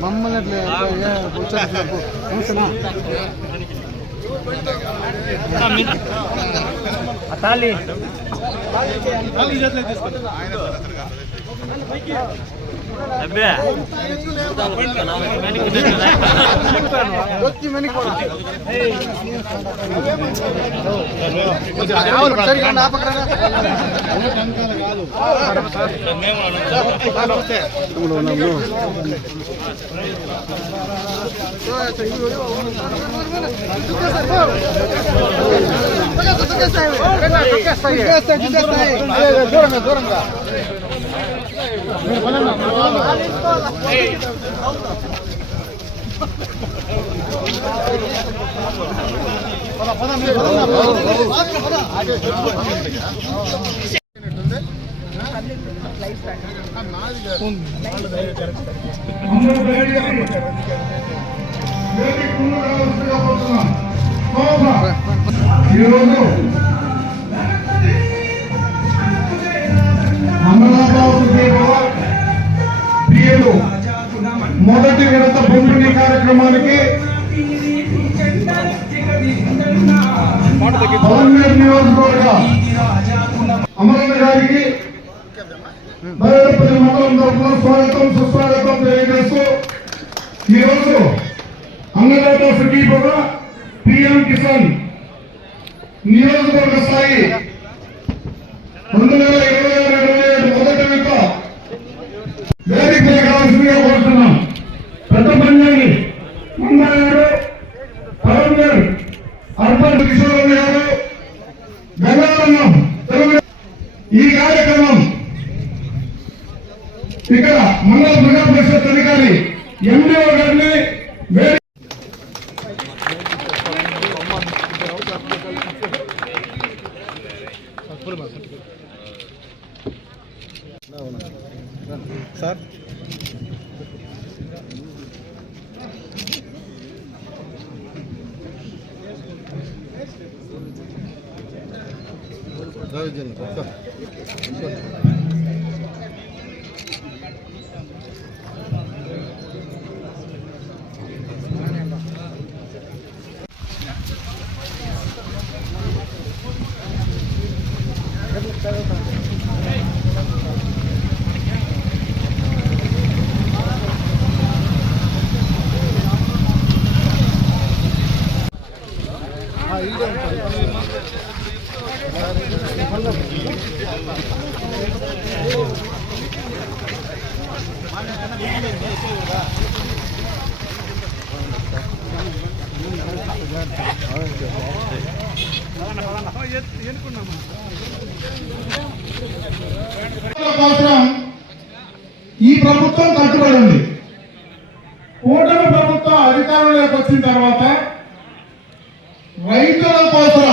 మమ్మల్ని అబ్బే దూరంగా మొదటి విడత పంపిణీ కార్యక్రమానికి నియోజకవర్గ అమరన్న గారికి బయలుపతి మండలం తరఫున స్వాగతం సుస్వాగతం తెలియజేస్తూ ఈరోజు అన్నదాత సుఖీభవ పిఎం కిసాన్ నియోజకవర్గ స్థాయి 2026-27 మొదటి విడత వేదిక కావాల్సిందిగా కోరుతున్నాం. పెద్ద పంచాయతీ మందారు కలెక్టర్ అర్బన్ కిషోర్ గారు గంగారమ్మ ఈ కార్యక్రమం ఇక్కడ మండల ప్రజా పరిషత్ అధికారి ఎండిఓ గారిని సార్ ఈ ప్రభుత్వం కట్టుబడి ఉంది. కూటమి ప్రభుత్వం అధికారంలోకి వచ్చిన తర్వాత రైతుల కోసం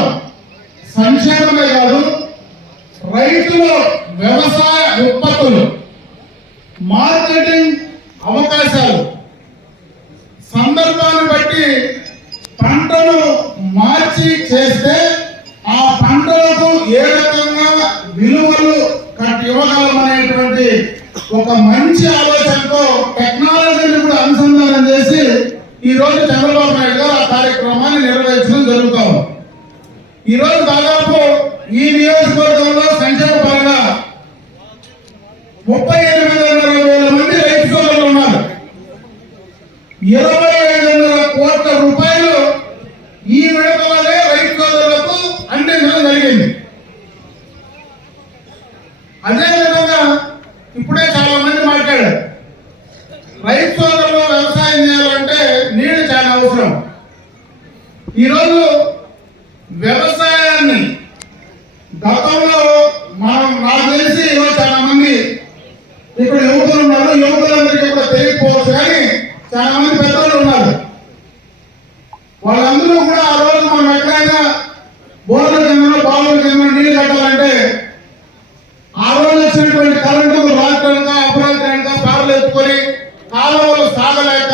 సంక్షేమమే కాదు, రైతుల వ్యవసాయ ఉత్పత్తులు మార్కెటింగ్ అవకాశాలు సందర్భాన్ని బట్టి పంటను మార్చి చేస్తే ఆ పంటలకు ఏ రకంగా విలువలు ఇవ్వగలమనేటువంటి ఒక మంచి ఆలోచనతో టెక్నాలజీని కూడా అనుసంధానం చేసి ఈ రోజు చంద్రబాబు నాయుడు గారు ఆ కార్యక్రమాన్ని నిర్వహించడం జరుగుతాం. ఈ రోజు దాదాపు ఈ నియోజకవర్గంలో సంక్షేమ పరంగా 38,500 మంది రైతు సోదరులు ఉన్నారు. 25,500 కోట్ల రూపాయలు ఈ విడతలోనే రైతు సోదరులకు అందించడం జరిగింది. అదేవిధంగా ఇప్పుడే చాలా మంది మాట్లాడారు, రైతు సోదరులు వ్యవసాయం చేయాలంటే నీళ్లు చాలా అవసరం. ఈరోజు వ్యవసాయాన్ని గతంలో నాకు తెలిసి చాలా మంది ఇక్కడ యువకులు ఉన్నారు, యువకులందరికీ కూడా తెలియకపోవచ్చు, కానీ చాలా మంది పెద్దలు ఉన్నారు. వాళ్ళందరూ కూడా ఆ రోజు మనం ఎక్కడైనా బోర్ల కింద బావుల కింద నీళ్లు కట్టాలంటే ఆ రోజు వచ్చినటువంటి కరెంటు రాత్రనక అపరాత్రనక పేర్లు ఎత్తుకొని కాలువలు సాగలేక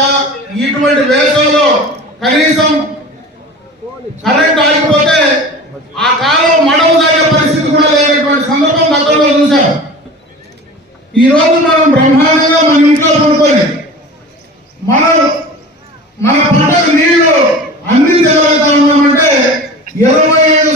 కనీసం కరెంట్ ఆగిపోతే ఆ కాలం మడవ దాగే పరిస్థితి కూడా లేనటువంటి సందర్భం గతంలో చూశాం. ఈ రోజు మనం బ్రహ్మాండంగా మన ఇంట్లో పడుకొని మన పంటకు నీళ్లు అందించగలుగుతా ఉన్నామంటే 25